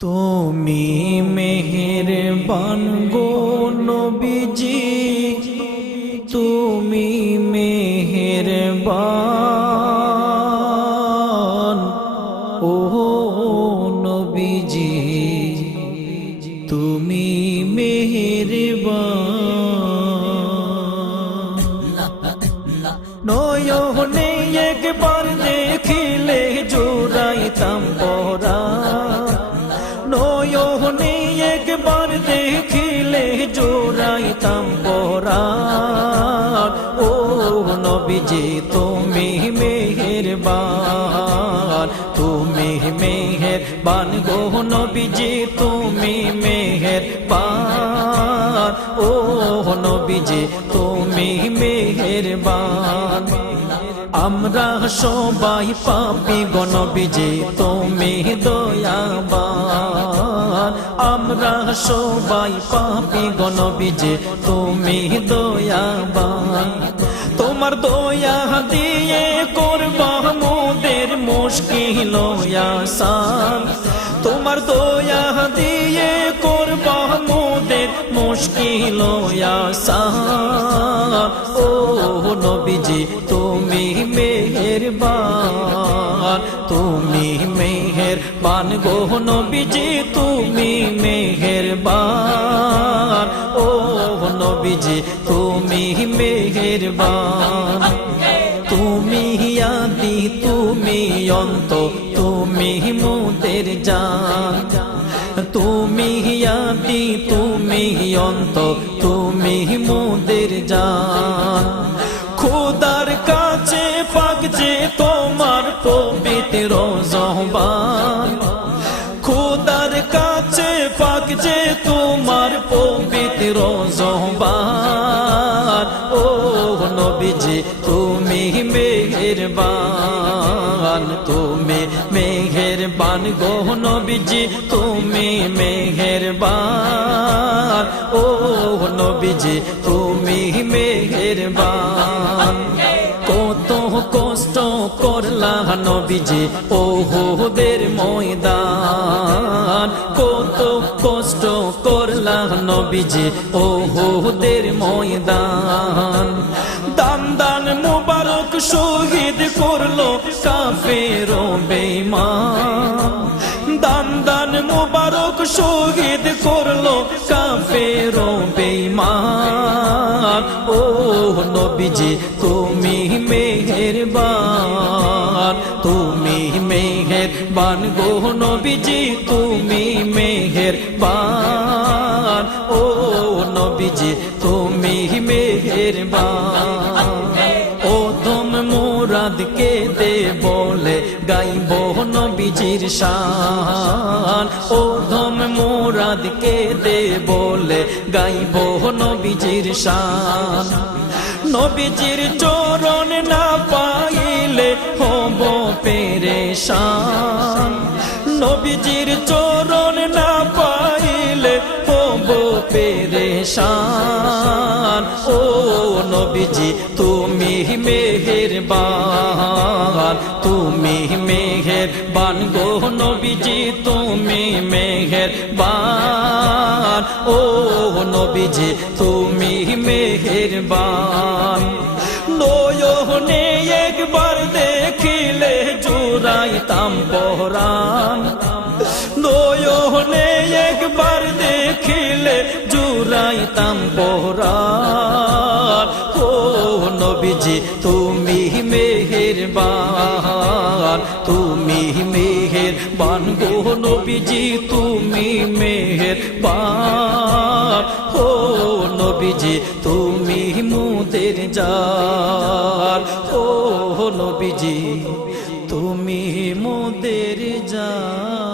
তুমি মেহেরবান গো নবীজি, তুমি মেহেরবান ও নবীজি, তুমি মেহেরবান। নয়নে একবার দেখিলে জোড়াইতাম পরাণ, নয়নে একবার দেখিলে জোড়াইতাম পরাণ। ও নবীজি তুমি মেহেরবান, তুমি মেহেরবান গো নবীজি, তুমি মেহেরবান ও নবীজি, তুমি মেহেরবান। আমরা সবাই পাপী গো নবীজি, তুমি দয়াবান। আমরা সবাই পাপী গো নবীজি, তুমি দয়াবান। তোমার দয়া দিয়ে করবা মোদের মুশকিল আসান, তোমার দয়া দিয়ে করবা মোদের মুশকিল আসান। ও নবীজি তুমি মেহেরবান, তুমি মেহেরবান গো নবীজি, তুমি মেহেরবান ও নবীজি, তুমি মেহেরবান। তুমি আদি তুমি অন্ত, তুমি মোদের জান। তুমি আদি তুমি অন্ত, তুমি মোদের জান। খোদার কাছে পাক যে তোমার পবিত্র জবান, খোদার কাছে পাক যে তোমার পবিত্র জবান। ও নবীজি তুমি মেহেরবান, তুমি মেহেরবান গো নবীজি, তুমি মেহেরবান ও নবীজি, তুমি মেহেরবান। কত কষ্ট করলা নবীজি ওহুদের ময়দান, কত কষ্ট করলা নবীজি ওহুদের ময়দান। দান দান মুবারক শহীদ করলো কাফের বেঈমান, দান দান মুবারক শহীদ করলো কাফের বেঈমান। ও নবীজি তুমি মেহেরবান, তুমি মেহেরবান গো নবীজি, তুমি মেহেরবান ও নবীজি, তুমি মেহেরবান। ও দম মুরাদকে দে বলে গাইব নবীজির শান, ও দম মুরাদকে দে বলে গাইব নবীজির শান। নবীজির চরণ না পাইলে হব পেরেশান, নবীজির চরণ না পাইলে হব পেরেশান। ও নবীজি তুমি মেহেরবান, তুমি মেহেরবান গো নবীজি, তুমি মেহেরবান ও নবীজি, তুমি মেহেরবান। নয়নে একবার দেখিলে জোড়াইতাম পরাণ, নয়নে একবার দেখিলে জোড়াইতাম পরাণ। ও নবীজি তুমি মেহেরবান, তুমি মেহেরবান গো নবীজি, তুমি মেহেরবান ও নবীজি, তুমি মোদের জান। ও নবীজি তুমি মোদের জান।